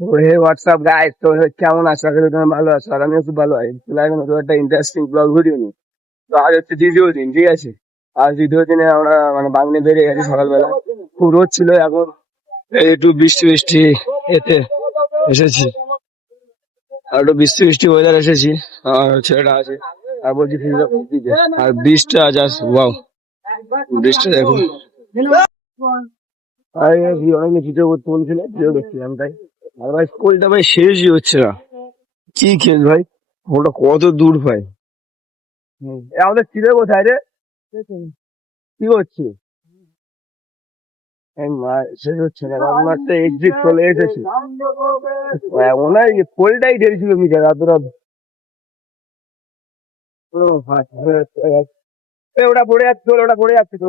হে WhatsApp guys, তো কেমন আছো? আশা করি তুমি ভালো আছো, আর আমিও খুব ভালো আছি। চলে আসলাম নতুন একটা ইন্টারেস্টিং ব্লগ ভিডিও নিয়ে। তো আজ হচ্ছে দ্বিতীয় দিন, ঠিক আছে? আজ দ্বিতীয় দিনে আমরা মানে বাগনে বেরিয়ে গেছি সকালবেলা। খুব রোদ ছিল, এখন এই একটু বৃষ্টি বৃষ্টি এতে এসেছি। আর একটু বৃষ্টি বৃষ্টি ওয়েদার এসেছি। আর ছেলেটা আছে, আর বলছি ফিল্ডটা দিতে। আর বৃষ্টিটা জাস্ট ওয়াও, বৃষ্টিটা দেখুন। আর অনেক ভিডিও করতে বলছিল, ভিডিও দেখছিলাম তাই। আর ভাই স্কুলটা ভাই শেষই হচ্ছে না। কি খেল ভাই, ওটা কত দূর ভাই। আমাদের ছিল কোথায় রে? কি করছি? এই শেষ হচ্ছে না, আমার তো এক্সিট চলে এসেছি। মনে হয় পোলটাই 1.5 কিলোমিটার এতটা। ও ভাই, ওটা পড়ে যাচ্ছে, ওটা পড়ে যাচ্ছে তো।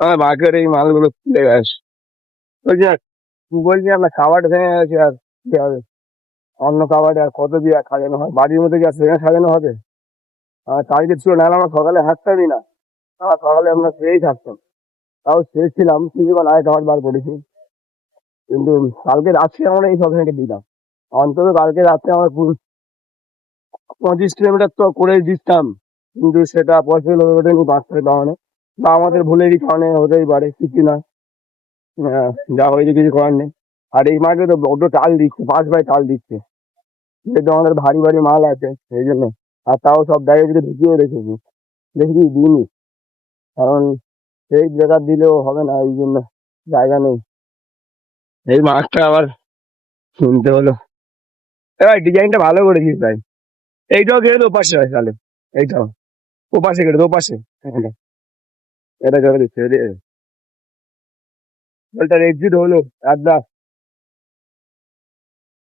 আমার বাঘের এই মালগুলো খুলে গেছে। বলছি আর বলছি আপনার খাবার ভেঙে গেছে, আর কি হবে? অন্য খাবারে আর কত দিয়ে আর সাজানো হয়? বাড়ির মধ্যে কি আর সেখানে সাজানো হবে? আমার টার্গেট ছিল, নাহলে আমরা সকালে হাঁটতামই না। আমার সকালে আমরা খেয়েই থাকতাম। তাও শেষছিলাম কিছুক্ষণ আগে খাবার বার করেছি। কিন্তু কালকে রাত্রে আমরা এই সব থেকে দিলাম। অন্তত কালকে রাত্রে আমরা 25 কিলোমিটার তো করে দিতাম, কিন্তু সেটা পসিবল হয়ে ওঠেনি বাঁচতে কারণে, বা আমাদের ভুলেরই কারণে হতেই পারে, কিছু না। যা হয়েছে কিছু করার নেই। আর এই মাঠে তো বড্ড টাল দিচ্ছে, 5 বাই টাল দিচ্ছে, যেহেতু আমাদের ভারী ভারী মাল আছে সেই জন্য। আর তাও সব ব্যাগে যদি ঢুকিয়ে রেখেছি, দেখি দিইনি, কারণ সেই জায়গা দিলেও হবে না, এই জন্য জায়গা নেই। এই মাছটা আবার শুনতে হলো। এবার ডিজাইনটা ভালো করেছিস ভাই। এইটাও ঘিরে দে ওপাশে হয় তাহলে। এইটাও ওপাশে ঘিরে দে, ওপাশে। এটা এটা করে দিচ্ছে রে। বলটার এক্সিট হলো আদা,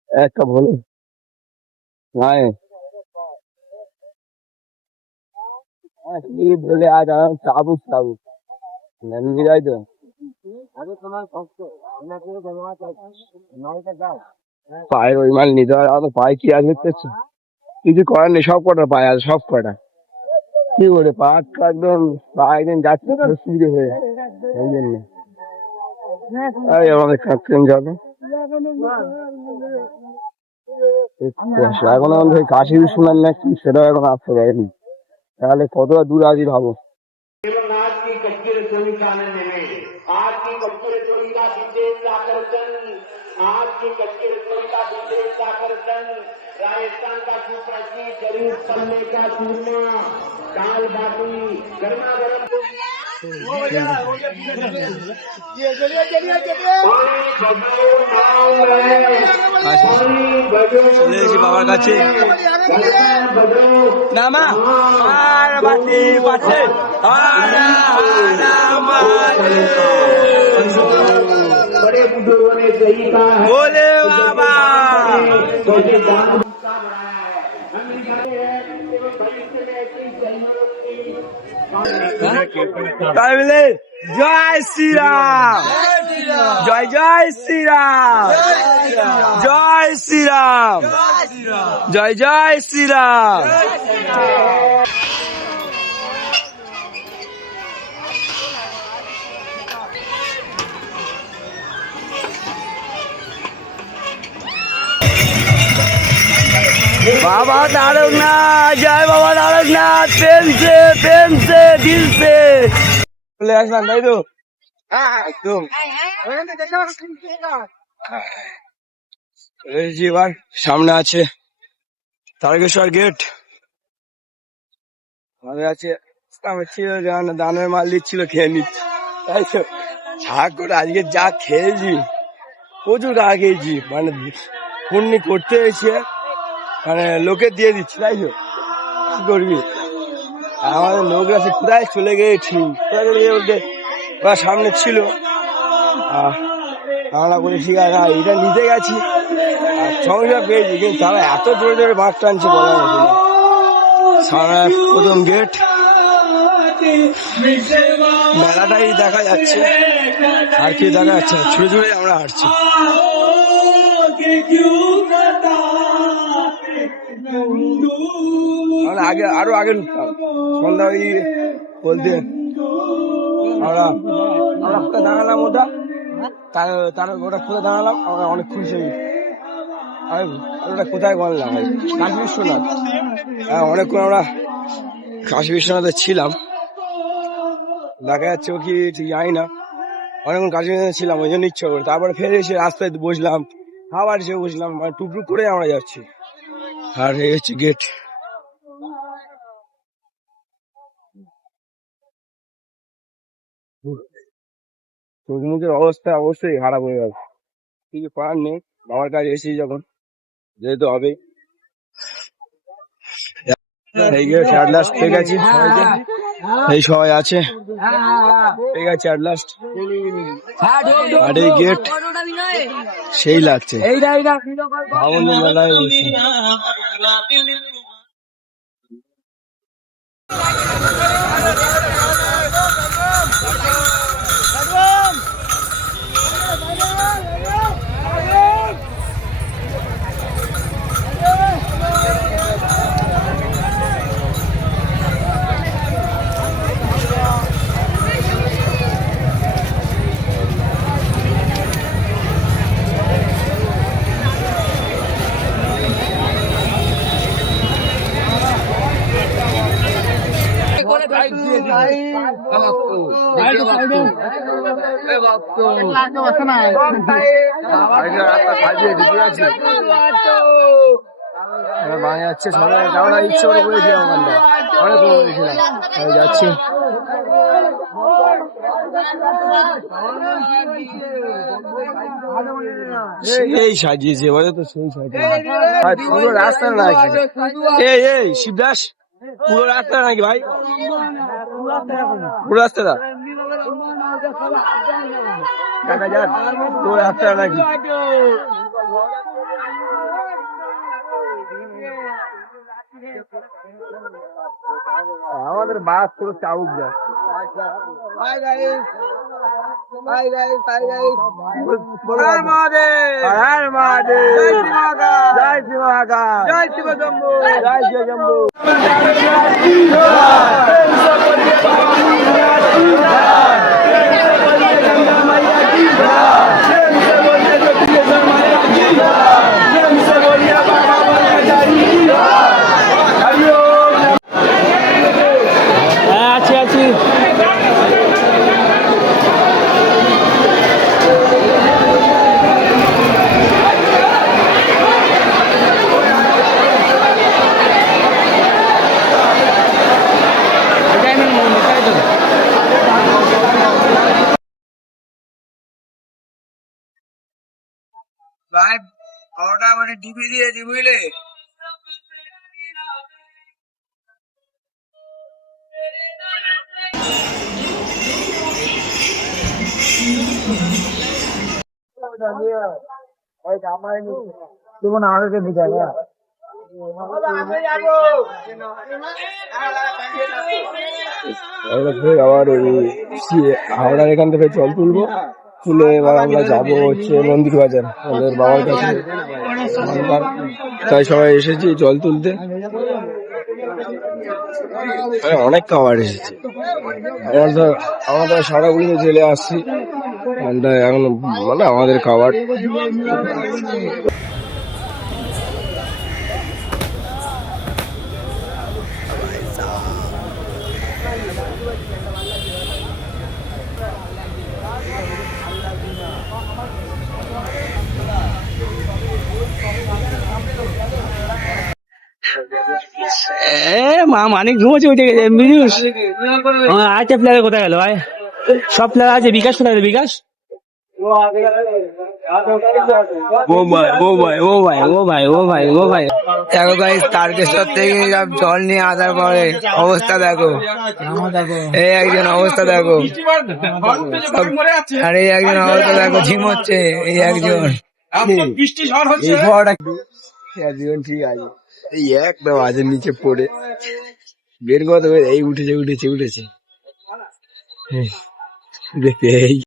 একটা হলো নাই। কি বলে আজ আমার চাবুক চাবুক নেমে যাই তো। পায়ের ওই মাল নিতে হয়, আমার পায়ে কি আজ দেখতেছি, কিছু করার নেই, সব কটা পায়ে আছে, সব কটা। কি করে পা একদম, পা একদিন যাচ্ছে সুবিধে হয়ে যায়, এই জন্য। এই আমাদের কাটছেন যাবে এখন আমাদের কাশি শোনার না কি, সেটাও এখন আসতে পারেনি। তাহলে কতটা দূর আছি ভাবো। आज की कच्ची रसोई खाने में आज की कच्ची रसोई का विशेष आकर्षण आज की कच्ची रसोई का विशेष आकर्षण राजस्थान का सुप्रसिद्ध जरूर पल्ले का चूरमा दाल बाटी गर्मा गर्म বাবার কাছে নামা আর বাতি পাশে बड़े बुजुर्गों ने सही कहा है बोले बाबा। তাই বলে জয় শ্রীরাম, জয় জয় শ্রীরাম, জয় শ্রীরাম, জয় জয় শ্রীরাম। बाबा तारकनाथ, जय बाबा तारकनाथ, प्रेम से दिल से চলে আসলাম, তাই তো একদম এবার সামনে আছে তারকেশ্বর গেট। আমাদের আছে আমার ছিল দানের মাল দিচ্ছিল, খেয়ে নিচ্ছি, তাই তো। যা করে আজকে যা খেয়েছি, প্রচুর টাকা খেয়েছি, মানে পুণ্যি করতে এসে মানে লোকে দিয়ে দিচ্ছি, তাই তো। কি করবি, আমাদের লোকরা সে প্রায় চলে গেছি, বলতে ওরা সামনে ছিল, আমরা বলি ঠিক আছে এটা নিতে গেছি, আর সংসার পেয়েছি, কিন্তু তারা এত জোরে জোরে বাস টানছে বলার মতো না। সামনে প্রথম গেট, মেলাটাই দেখা যাচ্ছে, আর কি দেখা যাচ্ছে, ছুটে ছুটে আমরা হাঁটছি। আগে আরো আগে ঢুকতাম, সন্ধ্যা ওই বলতে আমরা আমরা কোথায় দাঁড়ালাম, ওটা তার ওটা খুলে দাঁড়ালাম, আমরা অনেক খুশি হই। ওটা কোথায় বললাম ভাই, কাশী বিশ্বনাথ। হ্যাঁ, অনেকক্ষণ আমরা কাশী বিশ্বনাথে ছিলাম, দেখা যাচ্ছে ও কি ঠিক জানি না। অনেকক্ষণ কাশী বিশ্বনাথে ছিলাম, ওই জন্য ইচ্ছা করে। তারপরে ফের এসে রাস্তায় বসলাম, আবার এসে বসলাম, মানে টুকটুক করে আমরা যাচ্ছি। আর এই হচ্ছে গেট। চোখ মুখের অবস্থা অবশ্যই খারাপ হয়ে গেল, কিছু করার নেই। বাবার কাছে এসেছি যখন, যেহেতু হবে। এই গেট অ্যাট লাস্ট পেয়ে গেছি সবাইকে, এই সবাই আছে, পেয়ে গেছি অ্যাট লাস্ট। আর এই গেট সেই লাগছে, ভাবনের মেলায় বসে। মাঝে যাচ্ছে সবাই, আমরা ইচ্ছে করে বলেছিলাম ওখানটা, অনেক বলেছিলাম যাচ্ছি। এই সাজিয়েছে এবারে তো, সেই সাজিয়েছে পুরো রাস্তা নাকি। এই শিবদাস, পুরো রাস্তা নাকি ভাই, পুরো রাস্তাটা দেখা যাক, পুরো রাস্তা নাকি। আমাদের বাস পুরো চাউক যায়। জয় শিব মহাকাল, জয় শিব জম্বু, জয় শিব জম্বু। ভাই ওটা মানে ডিপি দিয়েছি বুঝলে। আমাদেরকে দিতে হবে, আবার হাওড়ার এখান থেকে জল তুলবো, তুলে এবার আমরা যাবো হচ্ছে মন্দির বাজার আমাদের বাবার কাছে। তাই সবাই এসেছি জল তুলতে, অনেক খাবার এসেছে। আমরা সারাগুলিতে চলে আসছি, এখন মানে আমাদের খাবার। মানিক ঘুমোচ্ছে, উঠে গেছে বিজুস। আছে প্লেয়ার কোথায় গেল ভাই, সব প্লেয়ার আছে। বিকাশ কোথায় গেল, বিকাশ? দেখো গাইস, তারকেশ্বর থেকে জল নিয়ে আসার পরে অবস্থা দেখো, এই একজন অবস্থা দেখো, আর এই একজন অবস্থা দেখো, ঝিমোচ্ছে এই একজন। একজন ঠিক আছে, এই একদম আছে নিচে পড়ে বের কথা, এই উঠেছে দেখতে এই